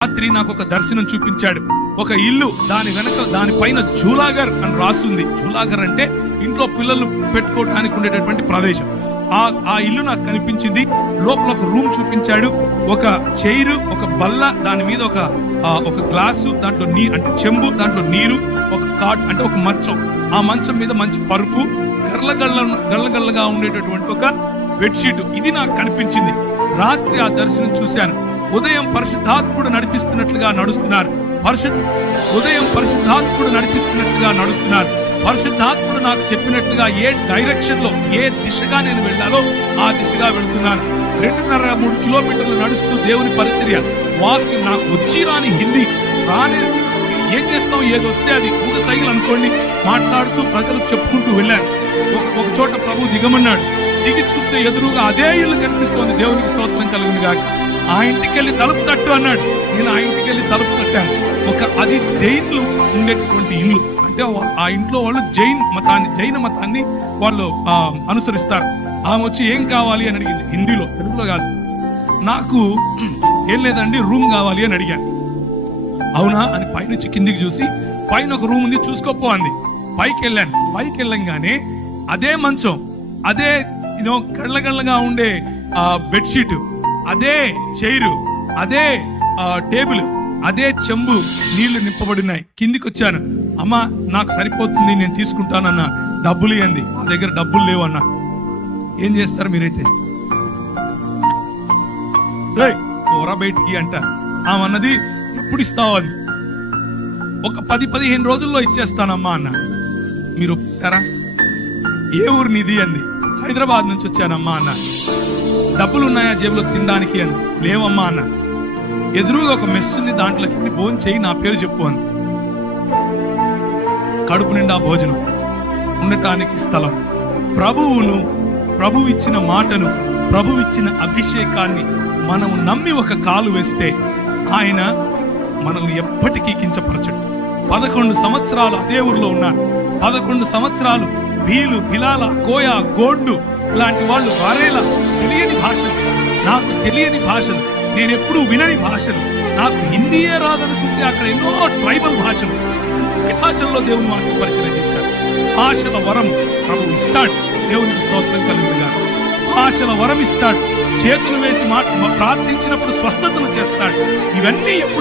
రాత్రి నాకు ఒక దర్శనం చూపించాడు. ఒక ఇల్లు దాని వెనక దానిపైన జూలాగర్ అని రాస్తుంది జూలాగర్ అంటే ఇంట్లో పిల్లలు పెట్టుకోవడానికి ఉండేటటువంటి ప్రదేశం. ఆ ఆ ఇల్లు నాకు కనిపించింది. లోపల ఒక రూమ్ చూపించాడు. ఒక చైర్ ఒక బల్ల దాని మీద ఒక ఒక గ్లాసు దాంట్లో నీ అంటే చెంబు దాంట్లో నీరు ఒక కాట్ అంటే ఒక మంచం. ఆ మంచం మీద మంచి పరుపు గల్లగల్ల గల్లగల్లగా ఉండేటటువంటి ఒక బెడ్షీట్. ఇది నాకు కనిపించింది. రాత్రి ఆ దర్శనం చూశాను. ఉదయం పరిశుద్ధాత్ముడు నడిపిస్తున్నట్లుగా నడుస్తున్నారు. పరిశుద్ధ ఉదయం పరిశుద్ధాత్ముడు నడిపిస్తున్నట్లుగా నడుస్తున్నారు. పరిశుద్ధాత్ముడు నాకు చెప్పినట్లుగా ఏ డైరెక్షన్లో ఏ దిశగా నేను వెళ్ళాలో ఆ దిశగా వెళ్తున్నాను. రెండున్నర మూడు కిలోమీటర్లు నడుస్తూ దేవుని పరిచర్య. వాక్యం నాకు వచ్చి రాని హిందీ. రాని ఏం చేస్తాం ఏది వస్తే అది ఊగ సైకిల్ అనుకోండి. మాట్లాడుతూ ప్రజలకు చెప్పుకుంటూ వెళ్ళాను. ఒక ఒక చోట ప్రభు దిగమన్నాడు. దిగి చూస్తే ఎదురుగా అదే ఇల్లు కనిపిస్తోంది. దేవునికి స్తోత్రం కలిగింది గాక ఆ ఇంటికి వెళ్ళి తలుపు తట్టు అన్నాడు. నేను ఆ ఇంటికి వెళ్ళి తలుపు తట్టాను. ఒక అది జైన్లు ఉండేటటువంటి ఇల్లు. అంటే ఆ ఇంట్లో వాళ్ళు జైన్ మతాన్ని జైన మతాన్ని వాళ్ళు అనుసరిస్తారు. ఆమె వచ్చి ఏం కావాలి అని అడిగింది. హిందీలో తెలుగులో కాదు. నాకు ఏం లేదండి రూమ్ కావాలి అని అడిగాను. అవునా అని పైనుంచి కిందికి చూసి పైన ఒక రూమ్ ఉంది చూసుకోపో అంది. పైకి వెళ్ళాను. పైకి వెళ్ళంగానే అదే మంచం అదే యూనో గళ్ళగళ్ళగా ఉండే బెడ్షీట్. అదే చైరు అదే టేబుల్ అదే చెంబు నీళ్ళు నింపబడినాయి. కిందికి వచ్చాను అమ్మా నాకు సరిపోతుంది నేను తీసుకుంటానన్నా. డబ్బులు ఇవ్వండి నా దగ్గర డబ్బులు లేవు అన్న ఏం చేస్తారు మీరైతే? కూర బయటికి అంట. ఆమన్నది ఎప్పుడు ఇస్తావు అది. ఒక పది పదిహేను రోజుల్లో ఇచ్చేస్తానమ్మా అన్న. మీరు ఒప్పుకారా ఏ ఊరు నిధి అంది? హైదరాబాద్ నుంచి వచ్చానమ్మా అన్న. డబ్బులు ఉన్నాయా జేబులో తినడానికి అని. లేవమ్మా అన్న. ఎదురుగా ఒక మెస్ ఉంది దాంట్లోకి భోజనం చేయి నా పేరు చెప్పు అని కడుపు నిండా భోజనం. ఉండటానికి స్థలం. ప్రభువును ప్రభు ఇచ్చిన మాటను ప్రభు ఇచ్చిన అభిషేకాన్ని మనము నమ్మి ఒక కాలు వేస్తే ఆయన మనల్ని ఎప్పటికీ కించపరచడు. పదకొండు సంవత్సరాలు అదే ఊర్లో ఉన్నాడు. పదకొండు సంవత్సరాలు భీలు బిలాల కోయా గోండు ఇలాంటి వాళ్ళు వారేలా తెలియని భాషలు. నాకు తెలియని భాషలు. నేను ఎప్పుడూ వినని భాషలు. నాకు హిందీయే రాదనుకుంటే అక్కడ ఎన్నో ట్రైబల్ భాషలు. అన్ని దేవుని మాకు పరిచయం చేశాడు. భాషల వరం ప్రభు ఇస్తాడు. దేవునికి స్తోత్రం కలుగుగా భాషల వరం ఇస్తాడు. చేతులు వేసి మా ప్రార్థించినప్పుడు స్వస్థతలు చేస్తాడు. ఇవన్నీ ఎప్పుడు